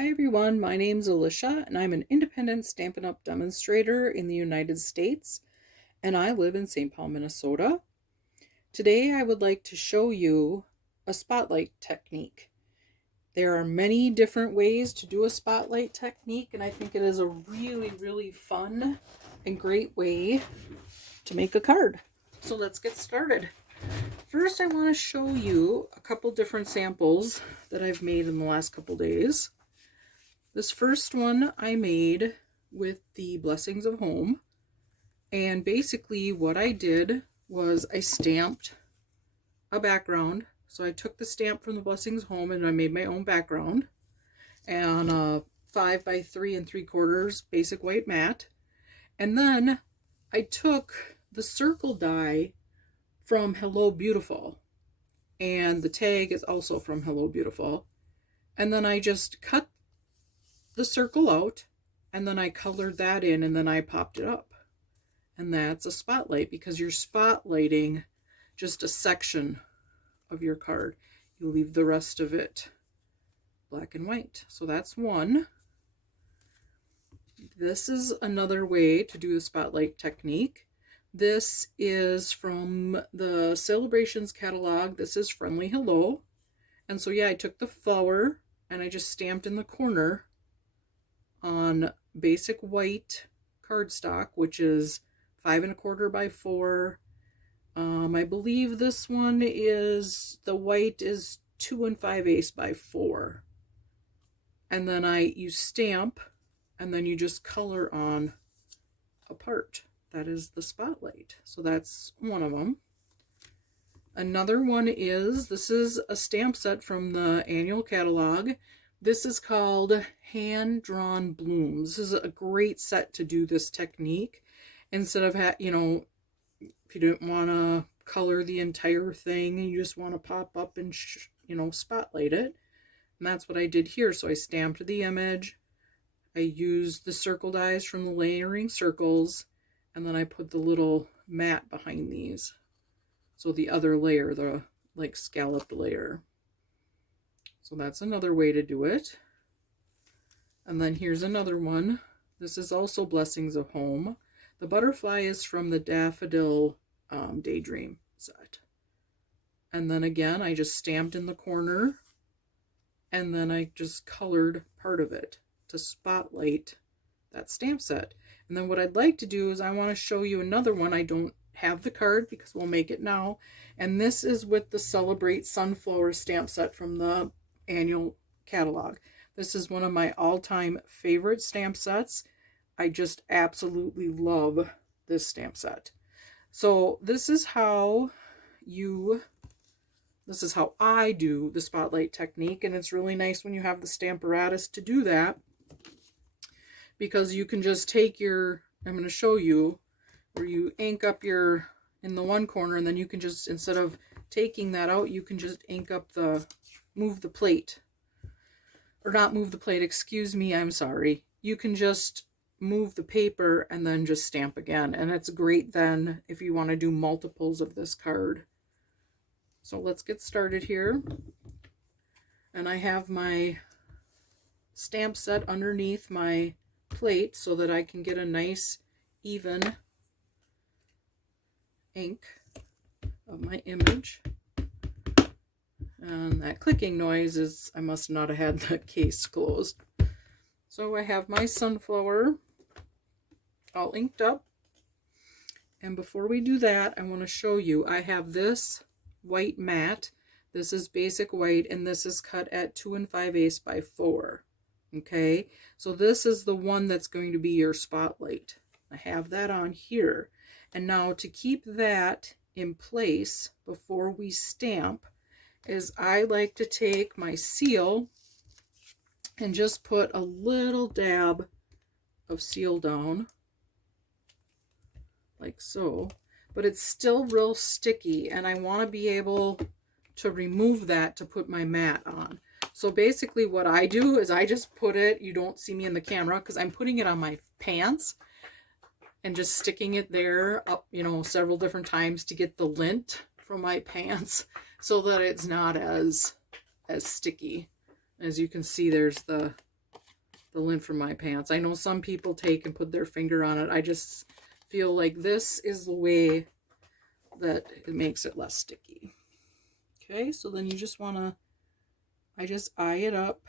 Hi everyone, my name's Alicia and I'm an independent Stampin' Up! Demonstrator in the United States, and I live in St. Paul, Minnesota. Today I would like to show you a spotlight technique. There are many different ways to do a spotlight technique, and I think it is a really fun and great way to make a card. So let's get started. First I want to show you a couple different samples that I've made in the last couple days. This first one I made with the Blessings of Home, and basically what I did was I stamped a background. So I took the stamp from the Blessings of Home and I made my own background, and a 5 by 3 3/4 basic white mat. And then I took the circle die from Hello Beautiful, and the tag is also from Hello Beautiful, and then I just cut the circle out, and then I colored that in, and then I popped it up. And that's a spotlight, because you're spotlighting just a section of your card. You leave the rest of it black and white. So that's one. This is another way to do the spotlight technique. This is from the Sale-a-brations catalog. This is Friendly Hello. And so yeah, I took the flower and I just stamped in the corner on basic white cardstock, which is 5 1/4 by 4. I believe this one is, the white is 2 5/8 by 4. And then you stamp, and then you just color on a part. That is the spotlight. So that's one of them. Another one is, this is a stamp set from the annual catalog. This is called Hand Drawn Blooms. This is a great set to do this technique. Instead of, if you don't want to color the entire thing and you just want to pop up and, spotlight it. And that's what I did here. So I stamped the image. I used the circle dies from the layering circles. And then I put the little mat behind these. So the other layer, the scalloped layer. So that's another way to do it. And then here's another one. This is also Blessings of Home. The butterfly is from the Daffodil Daydream set. And then again, I just stamped in the corner, and then I just colored part of it to spotlight that stamp set. And then what I'd like to do is I want to show you another one. I don't have the card because we'll make it now. And this is with the Celebrate Sunflower stamp set from the annual catalog. This is one of my all-time favorite stamp sets. I just absolutely love this stamp set. So this is how I do the spotlight technique, and it's really nice when you have the Stamparatus to do that, because you can just take I'm going to show you where you ink up in the one corner, and then you can just, instead of taking that out, you can just ink up move the plate. Or not move the plate, excuse me, I'm sorry. You can just move the paper and then just stamp again. And it's great then if you want to do multiples of this card. So let's get started here. And I have my stamp set underneath my plate so that I can get a nice even ink of my image. And that clicking noise is, I must not have had the case closed. So I have my sunflower all inked up. And before we do that, I want to show you, I have this white mat. This is basic white, and this is cut at 2 5/8 by 4. Okay, so this is the one that's going to be your spotlight. I have that on here. And now to keep that in place before we stamp, is I like to take my seal and just put a little dab of seal down, like so. But it's still real sticky, and I want to be able to remove that to put my mat on. So basically what I do is I just put it, you don't see me in the camera because I'm putting it on my pants and just sticking it there up, several different times to get the lint from my pants so that it's not as sticky. As you can see, there's the the lint from my pants. I know some people take and put their finger on it. I just feel like this is the way that it makes it less sticky. Okay, so then you just want to, I just eye it up,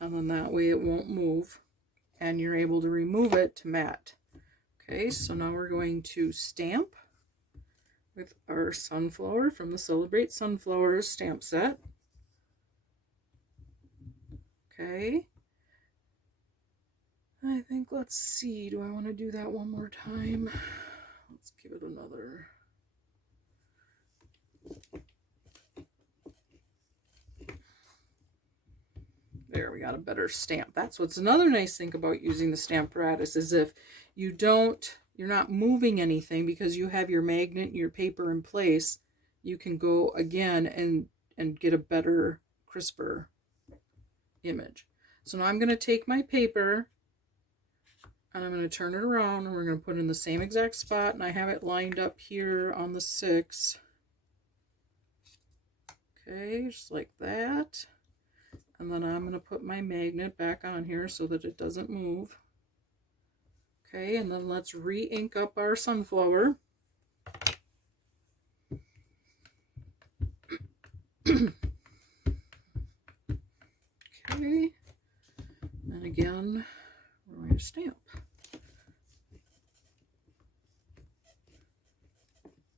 and then that way it won't move, and you're able to remove it to matte. Okay, so now we're going to stamp with our sunflower from the Celebrate Sunflowers stamp set. Okay. I think, let's see, do I want to do that one more time? Let's give it another. There, we got a better stamp. That's what's another nice thing about using the stamp apparatus, is if you don't, you're not moving anything because you have your magnet and your paper in place, you can go again and get a better, crisper image. So now I'm going to take my paper and I'm going to turn it around, and we're going to put it in the same exact spot, and I have it lined up here on the 6. Okay, just like that. And then I'm going to put my magnet back on here so that it doesn't move. Okay, and then let's re-ink up our sunflower. Okay, and again, we're going to stamp.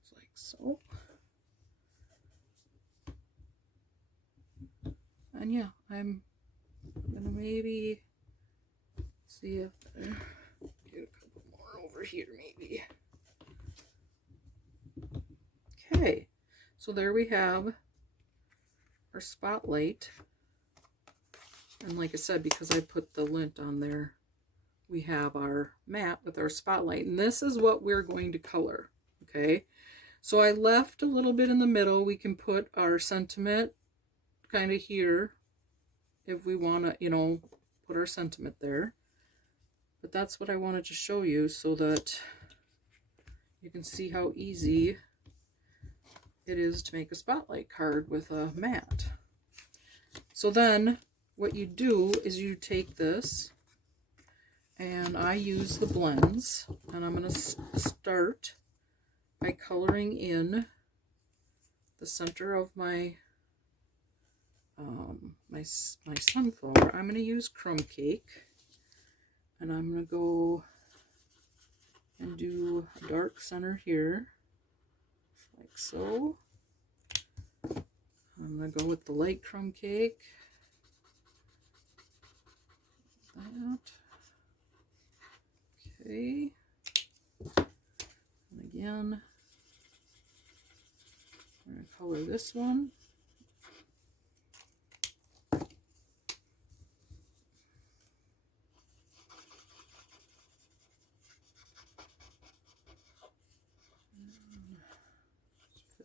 Just like so. And yeah, I'm gonna maybe see if get a couple more over here maybe. Okay, so there we have our spotlight. And like I said, because I put the lint on there, we have our mat with our spotlight. And this is what we're going to color, okay? So I left a little bit in the middle. We can put our sentiment kind of here if we want to, you know, put our sentiment there. But that's what I wanted to show you so that you can see how easy it is to make a spotlight card with a mat. So then what you do is you take this, and I use the blends, and I'm going to start by coloring in the center of my my sunflower. I'm going to use crumb cake, and I'm going to go and do a dark center here, like so. I'm going to go with the light crumb cake. That. Okay. And again, I'm going to color this one.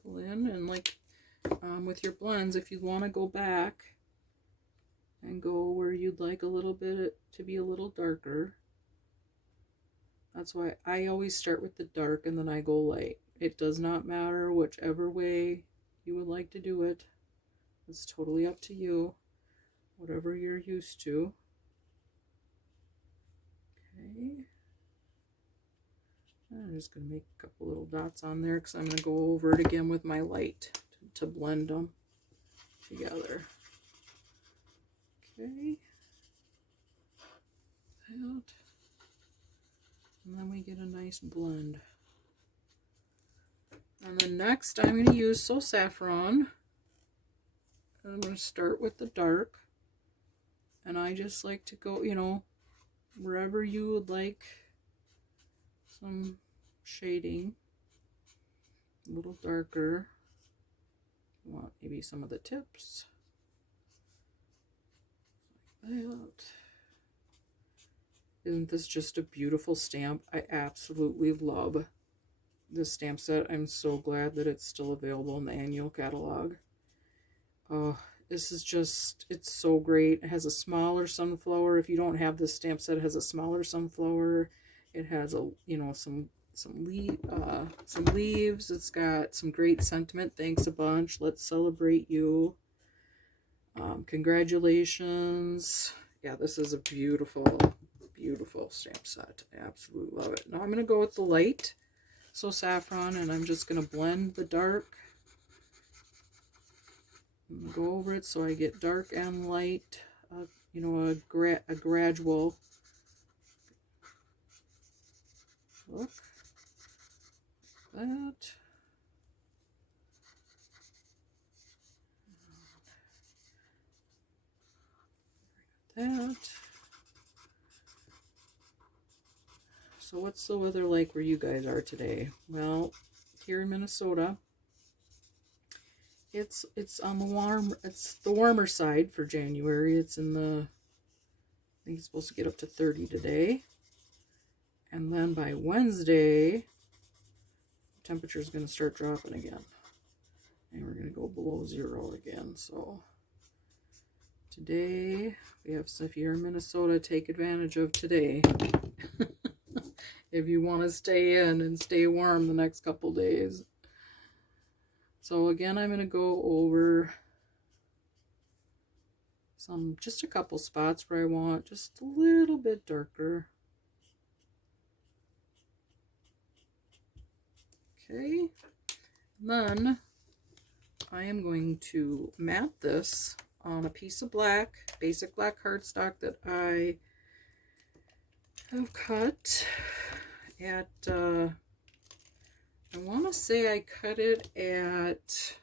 Fill in, and like with your blends, if you want to go back and go where you'd like a little bit to be a little darker, that's why I always start with the dark and then I go light. It does not matter whichever way you would like to do it. It's totally up to you, whatever you're used to. Okay. I'm just going to make a couple little dots on there because I'm going to go over it again with my light to blend them together. Okay. That. And then we get a nice blend. And then next I'm going to use So Saffron. I'm going to start with the dark. And I just like to go, you know, wherever you would like some shading, a little darker. You want maybe some of the tips. Like that. Isn't this just a beautiful stamp? I absolutely love this stamp set. I'm so glad that it's still available in the annual catalog. Oh, this is just, it's so great. It has a smaller sunflower. If you don't have this stamp set, it has a smaller sunflower. It has a, you know, some leaves. It's got some great sentiment. Thanks a bunch. Let's celebrate you. Congratulations. Yeah, this is a beautiful, beautiful stamp set. I absolutely love it. Now I'm going to go with the light, so saffron, and I'm just going to blend the dark. Go over it so I get dark and light, you know, a gradual look. That. That. So what's the weather like where you guys are today? Well, here in Minnesota, it's on the warmer side for January. It's in the, I think it's supposed to get up to 30 today. And then by Wednesday, temperature is going to start dropping again. And we're going to go below 0 again. So today, we have, so if you're in Minnesota, take advantage of today. If you want to stay in and stay warm the next couple days. So again, I'm going to go over just a couple spots where I want just a little bit darker. Okay, then I am going to mat this on a piece of basic black cardstock that I have cut at, I want to say I cut it at,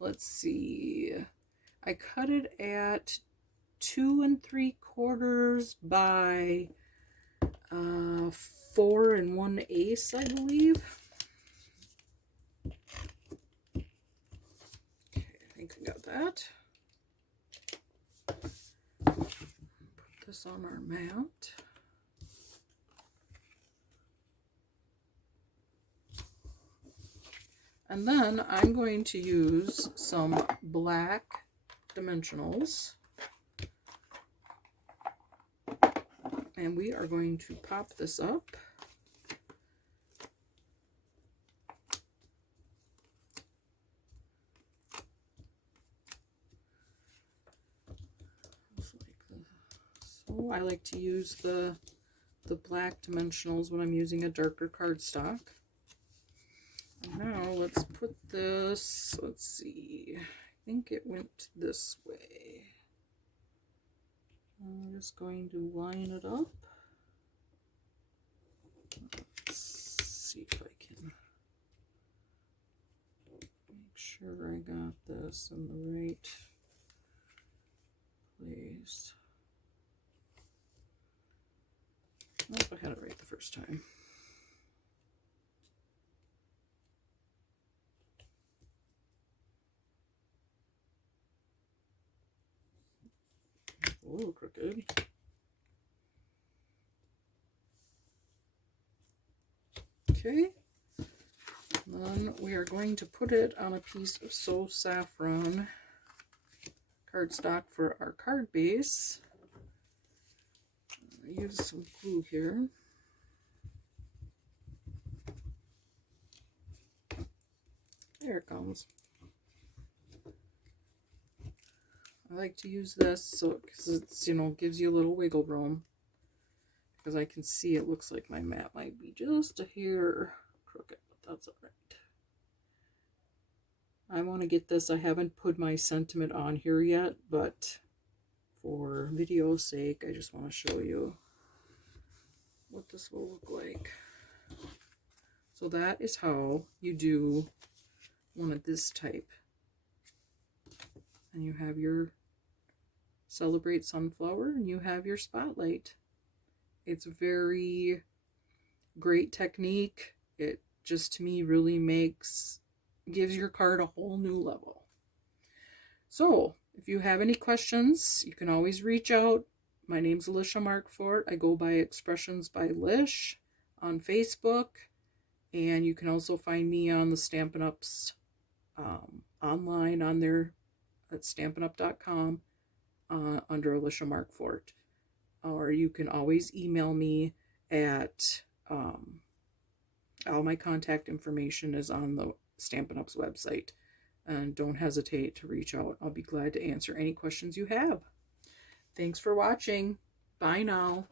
let's see, I cut it at 2 3/4 by 4 1/8, I believe. Okay, I think I got that. Put this on our mat. And then I'm going to use some black dimensionals. And we are going to pop this up. Just like this. So I like to use the black dimensionals when I'm using a darker cardstock. Now let's put this, let's see, I think it went this way. I'm just going to line it up. Let's see if I can make sure I got this in the right place. I hope I had it right the first time. A little crooked. Okay. Then we are going to put it on a piece of So Saffron cardstock for our card base. I use some glue here. There it comes. I like to use this so because it's, you know, gives you a little wiggle room, because I can see it looks like my mat might be just a hair crooked, but that's all right. I want to get this. I haven't put my sentiment on here yet, but for video's sake, I just want to show you what this will look like. So that is how you do one of this type. And you have your Celebrate Sunflower, and you have your Spotlight. It's very great technique. It just, to me, really gives your card a whole new level. So if you have any questions, you can always reach out. My name's Alicia Markfort. I go by Expressions by Lish on Facebook, and you can also find me on the Stampin' Up's online on there at stampinup.com under Alicia Markfort. Or you can always email me at all my contact information is on the Stampin' Up's website. And don't hesitate to reach out. I'll be glad to answer any questions you have. Thanks for watching. Bye now.